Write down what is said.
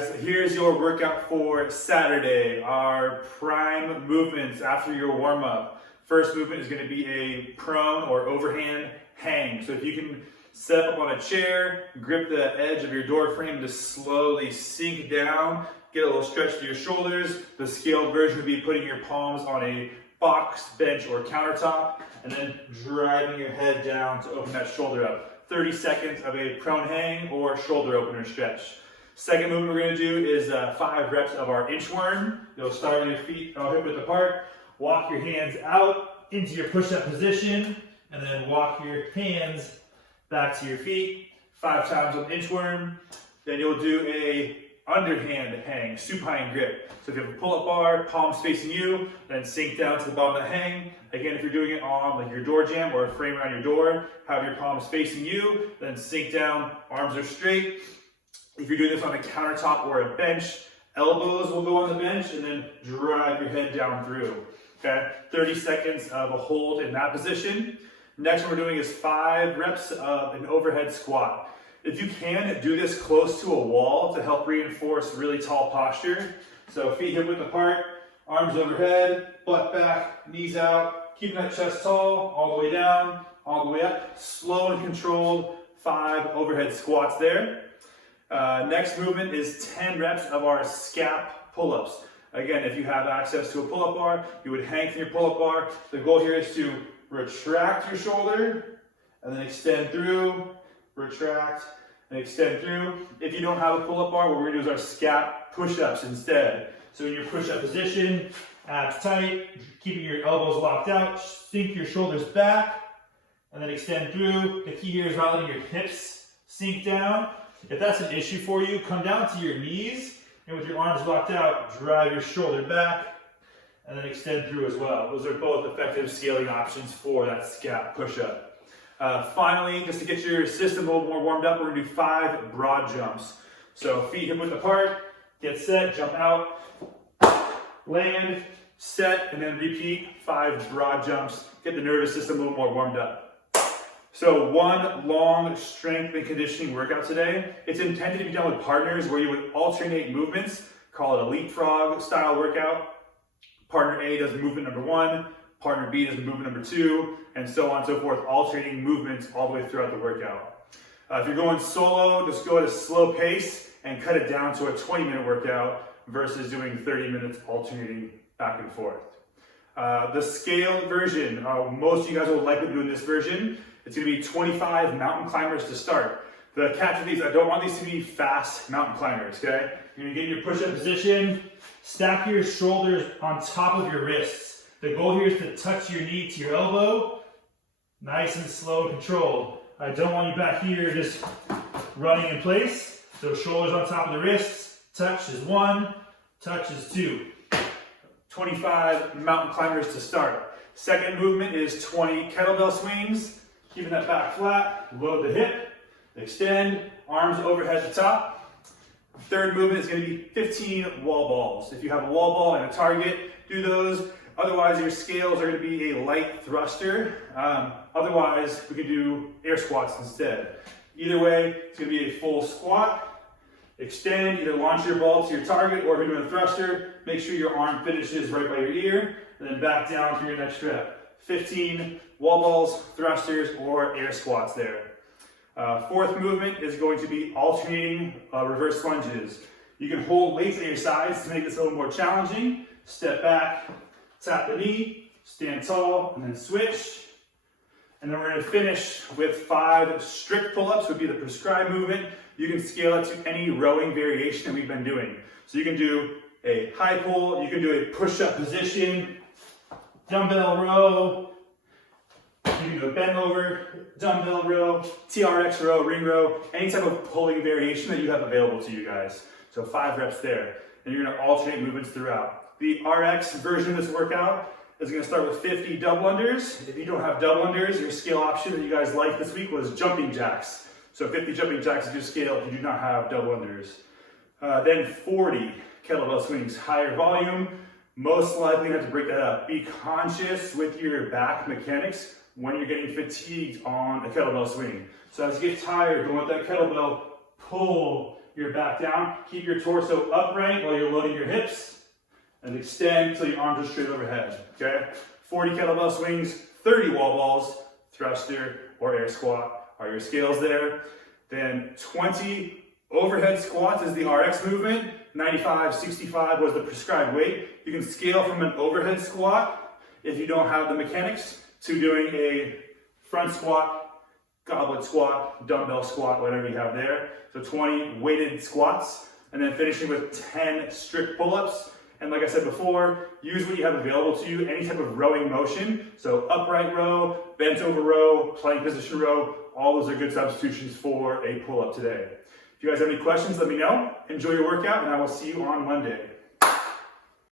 Here's your workout for Saturday, our prime movements after your warm-up. First movement is going to be a prone or overhand hang. So if you can set up on a chair, grip the edge of your door frame to slowly sink down, get a little stretch to your shoulders. The scaled version would be putting your palms on a box, bench, or countertop, and then driving your head down to open that shoulder up. 30 seconds of a prone hang or shoulder opener stretch. Second movement we're going to do is 5 reps of our inchworm. You'll start with your feet hip width apart, walk your hands out into your push-up position, and then walk your hands back to your feet 5 times on inchworm. Then you'll do a underhand hang, supine grip. So if you have a pull-up bar, palms facing you, then sink down to the bottom of the hang. Again, if you're doing it on like your door jamb or a frame around your door, have your palms facing you, then sink down, arms are straight. If you're doing this on a countertop or a bench, elbows will go on the bench and then drive your head down through. Okay, 30 seconds of a hold in that position. Next one we're doing is 5 reps of an overhead squat. If you can, do this close to a wall to help reinforce really tall posture. So feet hip width apart, arms overhead, butt back, knees out, keeping that chest tall, all the way down, all the way up. Slow and controlled 5 overhead squats there. Next movement is 10 reps of our Scap pull-ups. Again, if you have access to a pull-up bar, you would hang from your pull-up bar. The goal here is to retract your shoulder and then extend through, retract, and extend through. If you don't have a pull-up bar, what we're going to do is our Scap push-ups instead. So in your push-up position, abs tight, keeping your elbows locked out, sink your shoulders back, and then extend through. The key here is not letting your hips sink down. If that's an issue for you, come down to your knees, and with your arms locked out, drive your shoulder back, and then extend through as well. Those are both effective scaling options for that Scap push-up. Finally, just to get your system a little more warmed up, we're going to do 5 broad jumps. So feet hip width apart, get set, jump out, land, set, and then repeat 5 broad jumps. Get the nervous system a little more warmed up. So one long strength and conditioning workout today. It's intended to be done with partners where you would alternate movements, call it a leapfrog style workout. Partner A does movement number 1, partner B does movement number 2, and so on and so forth, alternating movements all the way throughout the workout. If you're going solo, just go at a slow pace and cut it down to a 20-minute workout versus doing 30 minutes alternating back and forth. The scaled version, most of you guys will likely be doing this version. It's going to be 25 mountain climbers to start. The catch with these, I don't want these to be fast mountain climbers, okay? You're going to get in your push-up position, stack your shoulders on top of your wrists. The goal here is to touch your knee to your elbow, nice and slow and controlled. I don't want you back here just running in place. So shoulders on top of the wrists, touch is 1, touch is 2. 25 mountain climbers to start. Second movement is 20 kettlebell swings. Keeping that back flat, load the hip, extend, arms overhead at the top. Third movement is going to be 15 wall balls. If you have a wall ball and a target, do those. Otherwise, your scales are going to be a light thruster. Otherwise, we could do air squats instead. Either way, it's going to be a full squat. Extend, either launch your ball to your target, or if you're doing a thruster, make sure your arm finishes right by your ear, and then back down for your next rep. 15 wall balls, thrusters, or air squats there. Fourth movement is going to be alternating reverse lunges. You can hold weights at your sides to make this a little more challenging. Step back, tap the knee, stand tall, and then switch. And then we're going to finish with 5 strict pull-ups, would be the prescribed movement. You can scale it to any rowing variation that we've been doing. So you can do a high pull, you can do a push-up position, dumbbell row, you can do a bend over, dumbbell row, TRX row, ring row, any type of pulling variation that you have available to you guys. So 5 reps there. And you're going to alternate movements throughout. The RX version of this workout is going to start with 50 double unders. If you don't have double unders, your scale option that you guys liked this week was jumping jacks. So 50 jumping jacks is your scale if you do not have double unders. Then 40 kettlebell swings, higher volume. Most likely you have to break that up. Be conscious with your back mechanics when you're getting fatigued on a kettlebell swing. So as you get tired, don't let that kettlebell pull your back down. Keep your torso upright while you're loading your hips, and extend until your arms are straight overhead, okay? 40 kettlebell swings, 30 wall balls, thruster or air squat are your scales there. Then 20 overhead squats is the RX movement. 95, 65 was the prescribed weight. You can scale from an overhead squat, if you don't have the mechanics, to doing a front squat, goblet squat, dumbbell squat, whatever you have there. So 20 weighted squats, and then finishing with 10 strict pull-ups. And like I said before, use what you have available to you, any type of rowing motion. So upright row, bent over row, plank position row, all those are good substitutions for a pull-up today. If you guys have any questions, let me know. Enjoy your workout, and I will see you on Monday.